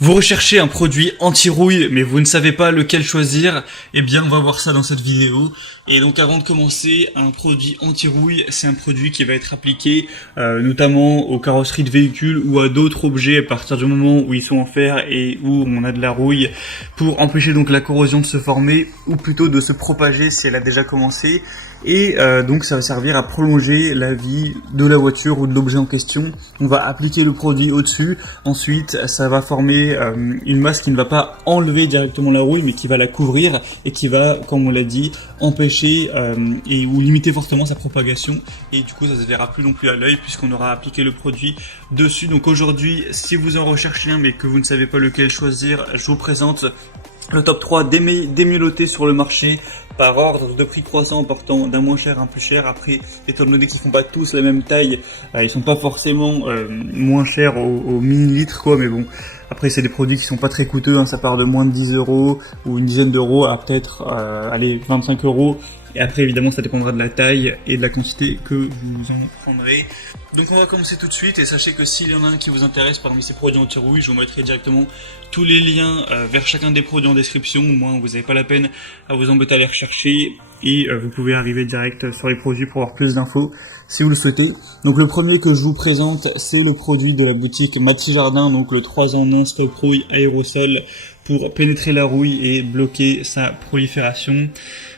Vous recherchez un produit anti-rouille, mais vous ne savez pas lequel choisir? Eh bien, on va voir ça dans cette vidéo. Et donc, avant de commencer, un produit anti-rouille, c'est un produit qui va être appliqué notamment aux carrosseries de véhicules ou à d'autres objets à partir du moment où ils sont en fer et où on a de la rouille, pour empêcher donc la corrosion de se former, ou plutôt de se propager si elle a déjà commencé. Et donc ça va servir à prolonger la vie de la voiture ou de l'objet en question. On va appliquer le produit au-dessus. Ensuite, ça va former une masse qui ne va pas enlever directement la rouille, mais qui va la couvrir et qui va, comme on l'a dit, empêcher et ou limiter fortement sa propagation. Et du coup, ça se verra plus non plus à l'œil puisqu'on aura appliqué le produit dessus. Donc aujourd'hui, si vous en recherchez un mais que vous ne savez pas lequel choisir, je vous présente le top 3 des mieux lotés sur le marché par ordre de prix croissant, partant d'un moins cher à un plus cher. Après, étant donné qu'ils font pas tous la même taille, ils sont pas forcément moins chers au millilitre, quoi, mais bon. Après, c'est des produits qui sont pas très coûteux, hein, ça part de moins de 10 € ou une dizaine d'euros à peut-être, 25 €. Et après, évidemment, ça dépendra de la taille et de la quantité que vous en prendrez. Donc on va commencer tout de suite, et sachez que s'il y en a un qui vous intéresse parmi ces produits anti-rouille, je vous mettrai directement tous les liens vers chacun des produits en description. Au moins, vous n'avez pas la peine à vous embêter à les rechercher, et vous pouvez arriver direct sur les produits pour avoir plus d'infos si vous le souhaitez. Donc le premier que je vous présente, c'est le produit de la boutique Mathis Jardin, donc le 3 en 1 Stop Rouille Aérosol, pour pénétrer la rouille et bloquer sa prolifération,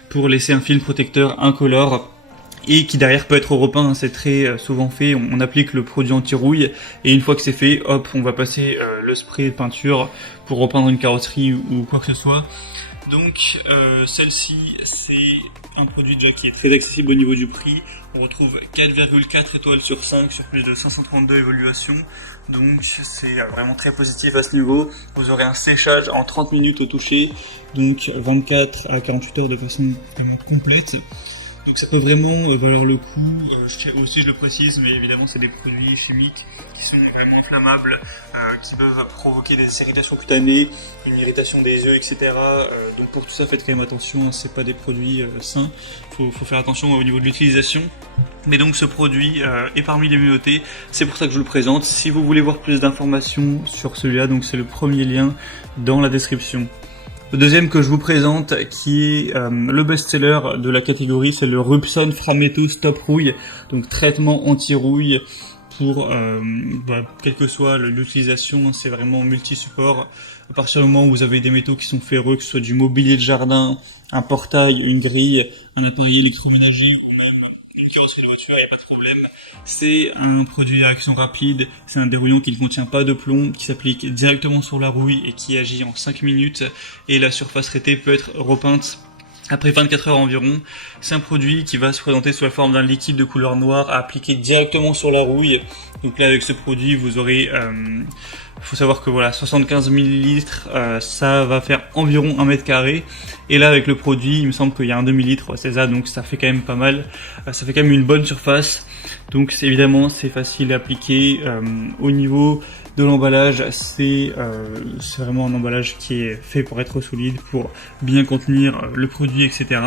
pour laisser un film protecteur incolore et qui derrière peut être repeint, hein, c'est très souvent fait. On applique le produit anti-rouille et une fois que c'est fait, hop, on va passer le spray de peinture pour repeindre une carrosserie ou quoi que ce soit. Donc celle-ci, c'est un produit déjà qui est très accessible au niveau du prix. On retrouve 4,4 étoiles sur 5 sur plus de 532 évaluations. Donc c'est vraiment très positif à ce niveau. Vous aurez un séchage en 30 minutes au toucher, donc 24 à 48 heures de façon vraiment complète. Donc ça peut vraiment valoir le coup. Aussi je le précise, mais évidemment c'est des produits chimiques qui sont vraiment inflammables, qui peuvent provoquer des irritations cutanées, une irritation des yeux, etc. Donc pour tout ça, faites quand même attention, hein, c'est pas des produits sains. Faut faire attention au niveau de l'utilisation. Mais donc ce produit est parmi les mieux notés, c'est pour ça que je vous le présente. Si vous voulez voir plus d'informations sur celui-là, donc c'est le premier lien dans la description. Le deuxième que je vous présente, qui est le best-seller de la catégorie, c'est le Rupson Frametto Stop Rouille, donc traitement anti-rouille pour quelle que soit l'utilisation, c'est vraiment multi-support. À partir du moment où vous avez des métaux qui sont ferreux, que ce soit du mobilier de jardin, un portail, une grille, un appareil électroménager ou même une carrosserie de voiture, il n'y a pas de problème. C'est un produit à action rapide, c'est un dérouillant qui ne contient pas de plomb, qui s'applique directement sur la rouille et qui agit en 5 minutes. Et la surface traitée peut être repeinte après 24 heures environ. C'est un produit qui va se présenter sous la forme d'un liquide de couleur noire à appliquer directement sur la rouille. Donc là, avec ce produit, vous aurez... faut savoir que voilà, 75 ml, ça va faire environ 1 mètre carré. Et là, avec le produit, il me semble qu'il y a un demi-litre, c'est ça, donc ça fait quand même pas mal. Ça fait quand même une bonne surface. Donc évidemment, c'est facile à appliquer. Au niveau de l'emballage, c'est vraiment un emballage qui est fait pour être solide, pour bien contenir le produit, etc.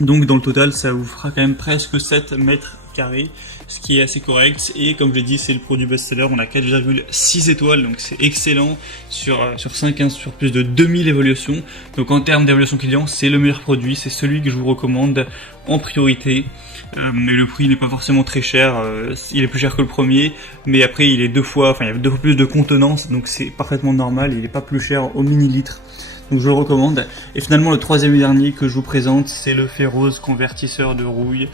Donc dans le total, ça vous fera quand même presque 7 mètres carrés, ce qui est assez correct. Et comme je l'ai dit, c'est le produit best-seller, on a 4,6 étoiles, donc c'est excellent sur 5, hein, sur plus de 2000 évaluations. Donc en termes d'évaluation client, c'est le meilleur produit, c'est celui que je vous recommande en priorité. Mais le prix n'est pas forcément très cher, il est plus cher que le premier, mais après il est il y a 2 fois plus de contenance, donc c'est parfaitement normal, il n'est pas plus cher au millilitre. Donc je le recommande. Et finalement le troisième et dernier que je vous présente, c'est le Ferrose convertisseur de rouille,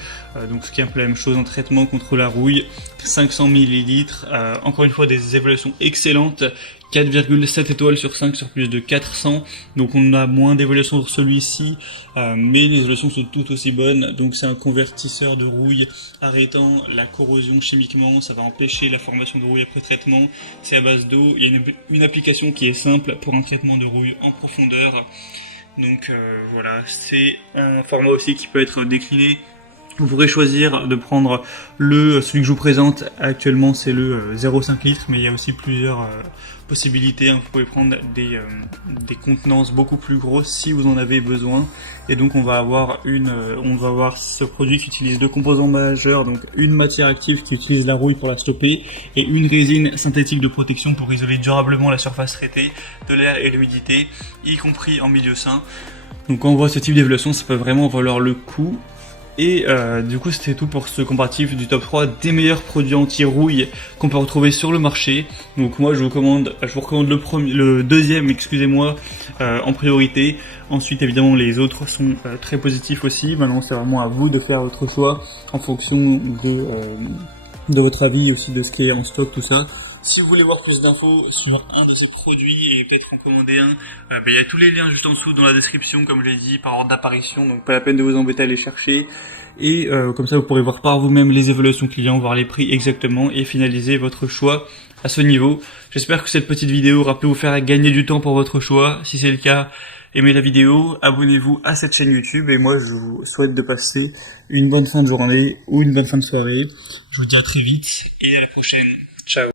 donc ce qui est un peu la même chose en traitement contre la rouille, 500 ml, encore une fois des évaluations excellentes, 4,7 étoiles sur 5 sur plus de 400, donc on a moins d'évaluations sur celui-ci, mais les évaluations sont tout aussi bonnes. Donc c'est un convertisseur de rouille arrêtant la corrosion chimiquement, ça va empêcher la formation de rouille après traitement, c'est à base d'eau, il y a une application qui est simple pour un traitement de rouille en profondeur. Donc voilà, c'est un format aussi qui peut être décliné Vous pourrez choisir de prendre celui que je vous présente actuellement, c'est le 0,5 litres, mais il y a aussi plusieurs possibilités. Vous pouvez prendre des contenances beaucoup plus grosses si vous en avez besoin. Et donc on va avoir ce produit qui utilise deux composants majeurs, donc une matière active qui utilise la rouille pour la stopper et une résine synthétique de protection pour isoler durablement la surface traitée de l'air et l'humidité, y compris en milieu sain. Donc quand on voit ce type d'évaluation, ça peut vraiment valoir le coup. Et du coup c'était tout pour ce comparatif du top 3 des meilleurs produits anti-rouille qu'on peut retrouver sur le marché. Donc moi je vous recommande le deuxième, excusez-moi, en priorité. Ensuite évidemment les autres sont très positifs aussi. Maintenant c'est vraiment à vous de faire votre choix en fonction de votre avis, aussi de ce qui est en stock, tout ça. Si vous voulez voir plus d'infos sur un de ces produits et peut-être en commander un, il y a tous les liens juste en dessous dans la description, comme je l'ai dit, par ordre d'apparition, donc pas la peine de vous embêter à les chercher. Et comme ça vous pourrez voir par vous-même les évaluations clients, voir les prix exactement et finaliser votre choix à ce niveau. J'espère que cette petite vidéo aura pu vous faire gagner du temps pour votre choix. Si c'est le cas, aimez la vidéo, abonnez-vous à cette chaîne YouTube et moi je vous souhaite de passer une bonne fin de journée ou une bonne fin de soirée. Je vous dis à très vite et à la prochaine. Ciao.